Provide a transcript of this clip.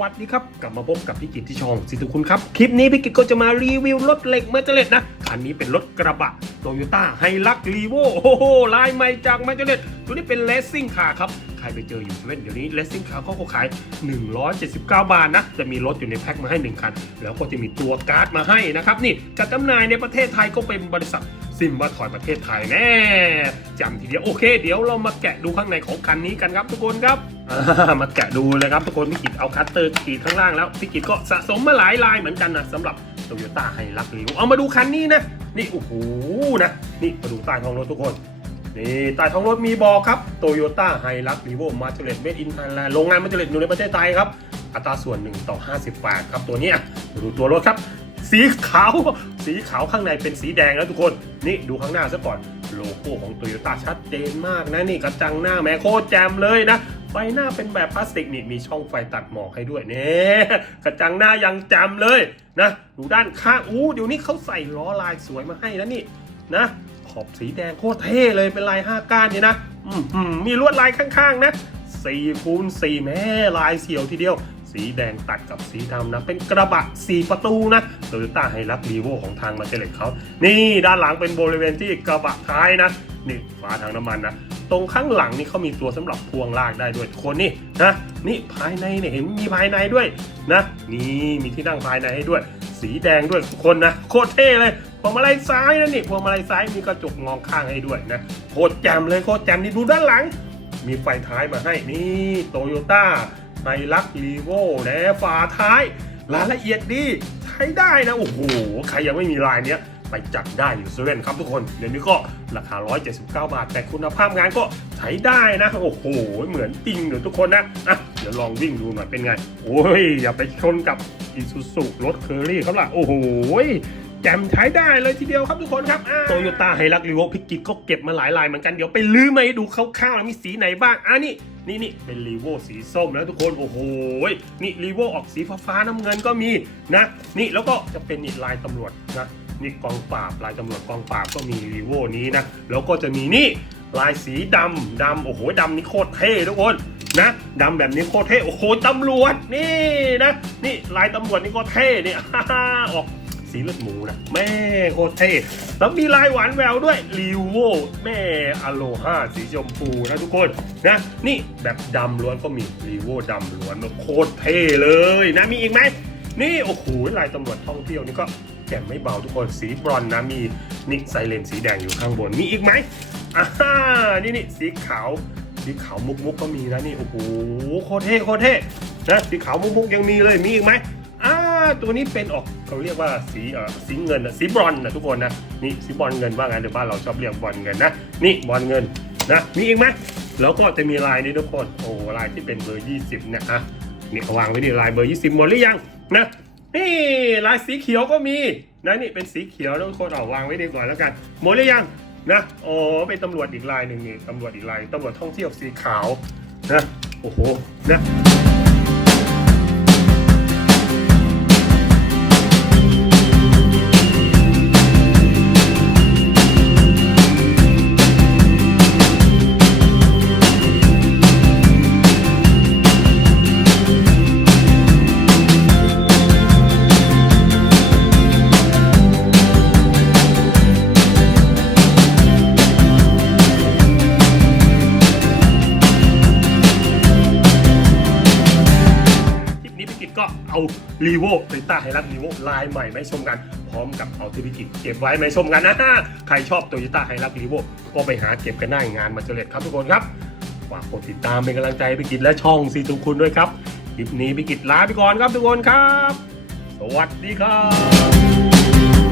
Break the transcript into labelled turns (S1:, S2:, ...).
S1: วัสดีครับ กลับมาพบกับพี่กิตที่ช่องสิทุกคุณครับ คลิปนี้พี่กิตก็จะมารีวิวรถเหล็กเมอร์เจเลตนะคันนี้เป็นรถกระบะโตโยต้าไฮลักรีโวโอ้โหลายใหม่จากเมอร์เจเลตตัวนี้เป็นเลสซิ่งคาร์ครับ ใครไปเจออยู่เซเว่นเดี๋ยวนี้เลสซิ่งคาร์เขาก็ขาย 179 บาทนะ จะมีรถอยู่ในแพ็คมาให้ 1 คัน แล้วก็จะมีตัวการ์ดมาให้นะครับนี่จัดจำหน่ายในประเทศไทยก็เป็นบริษัทซิมบัตถอยประเทศไทยแน่จำทีเดียวโอเค เดี๋ยวเรามาแกะดูข้างในของคันนี้กันครับทุกคนครับ มาแกะดูเลยครับทุกคนพี่กิจเอาคัตเตอร์กีดข้างล่างแล้วพี่กิจก็สะสมมาหลายลายเหมือนกันนะสำหรับโตโยต้าไฮรักรีวเอามาดูคันนี้นะ นี่โอ้โหนะ นี่มาดูใต้ท้องรถทุกคนนี่ใต้ท้องรถมีบอกครับโตโยต้าไฮรักรีโวมาเ r เลตเมดอินไทยแลนด์โรงงานมาเ r เลตอยู่ในประเทศไทยครับ อัตราส่วน1ต่อ58ครับตัวนี้มาดูตัวรถครับ สีขาวสีขาวข้างในเป็นสีแดงแล้วทุกคน นี่ดูข้างหน้าซะก่อนโลโก้ของโตโยต้าชัดเจนมากนะนี่กระจังหน้าแม่โคตรแจมเลยนะ ไฟหน้าเป็นแบบพลาสติกนี่มีช่องไฟตัดหมอกให้ด้วยเนี่ยกระจังหน้ายังจมเลยนะดูด้านข้างอู้เดี๋ยวนี้เขาใส่ล้อลายสวยมาให้แล้วนี่นะขอบสีแดงโคตรเท่เลยเป็นลายห้าก้านเนี่ยนะอืมมมมีลวดลายข้างๆนะสี่คูณสี่แม่ลายเสียวทีเดียว สีแดงตัดกับสีดำนะ เป็นกระบะ4ประตูนะโตโยต้าไฮรักรีโวของทางมาเจเลตเขานี่ด้านหลังเป็นบริเวณที่กระบะท้ายนะนี่ฝาถังน้ำมันนะ ตรงข้างหลังนี่เขามีตัวสำหรับพวงลากได้ด้วยคนนี่นะนี่ภายในเนี่ยเห็นมีภายในด้วยนะนี่มีที่นั่งภายในให้ด้วย สีแดงด้วยคนนะโคตรเท่เลยพวงมาลัยซ้ายนะนี่พวงมาลัยซ้ายมีกระจกมองข้างให้ด้วยนะโคตรแจ่มเลยโคตรแจ่มนี่ดูด้านหลัง มีไฟท้ายมาให้นี่โตโยต้าไฮลักรีโวนะฝาท้ายรายละเอียดดีใช้ได้นะโอ้โหใครยังไม่มีลายเนี้ย ไปจัดได้อยู่เซเว่นครับทุกคนเดี๋ยวนี้ก็ราคา 179 บาท แต่คุณภาพงานก็ใช้ได้นะ โอ้โห เหมือนจริงเดี๋ยวทุกคนนะอะเดี๋ยวลองวิ่งดูหน่อยเป็นไง โอ้ย อย่าไปชนกับอีซูซุรถเคอรี่เขาล่ะ โอ้โหแจมใช้ได้เลยทีเดียวครับทุกคนครับโตโยต้าไฮรักรีโวพิกิตก็เก็บมาหลายลายเหมือนกันเดี๋ยวไปลื้อมาให้ดูคร่าวๆแล้วมีสีไหนบ้างอะนี่นี่นี่เป็นรีโวสีส้มแล้วทุกคนโอ้โหนี่รีโวออกสีฟ้าๆน้ำเงินก็มีนะ นี่แล้วก็จะเป็นนี่ลายตำรวจนะ นี่กองปราบลายตำรวจกองปราบก็มีรีโวนี้นะ แล้วก็จะมีนี่ลายสีดำดำโอ้โหดำนี่โคตรเท่ทุกคนนะดำแบบนี้โคตรเท่โอ้โหตำรวจนี่นะนี่ลายตำรวจนี่ก็เท่เนี่ยออกสีเลือดหมูนะแม่โคตรเท่แล้วมีลายหวานแววด้วยรีโวแม่อโลฮาสีชมพูนะทุกคนนะนี่แบบดำล้วนก็มีรีโวดำล้วนโคตรเท่เลยนะมีอีกไหมนี่โอ้โหลายตำรวจท่องเที่ยวนี่ก็ จ่มไม่เบาทุกคนสีบรอนนะมีนิกไซเลนสีแดงอยู่ข้างบนมีอีกไหมอ่านี่นี่สีขาวสีขาวมุกมุกก็มีนะนี่โอ้โหโคตรเท่โคตรเท่นะสีขาวมุกมุกยังมีเลยมีอีกไหมอ่าตัวนี้เป็นออกเขาเรียกว่าสีเอ่อสีเงินนะสีบรอนนะทุกคนนะนี่สีบอลเงินว่างั้นเดี๋ยวบ้านเราชอบเรียกบอลเงินนะนี่บอลเงินนะมีอีกไหมแล้วก็จะมีลายนี้ทุกคนโอ้ลายที่เป็นเบอร์ 20เนะอะนี่วางไว้นี่ลายเบอร์ 20 หมดหรือยังนะ นี่ลายสีเขียวก็มีนะนี่เป็นสีเขียวทุกคนเอาวางไว้ดีก่อนแล้วกันหมดหรือยังนะอ๋อเป็นตำรวจอีกลายหนึ่งนี่ตำรวจอีกลายตำรวจท่องเที่ยวสีขาวนะโอ้โหนะ เอารีโวโตโยต้าไฮรักรีโวลายใหม่มาให้ชมกัน พร้อมกับเอาที่พี่กิจเก็บไว้มาให้ชมกันนะใครชอบโตโยต้าไฮรักรีโวก็ไปหาเก็บกันได้งานมาเจริญครับทุกคนครับฝากกดติดตามเป็นกำลังใจพิกิจและช่องซีทุคุณด้วยครับคลิปนี้พิกิจลาไปก่อนครับทุกคนครับ สวัสดีครับ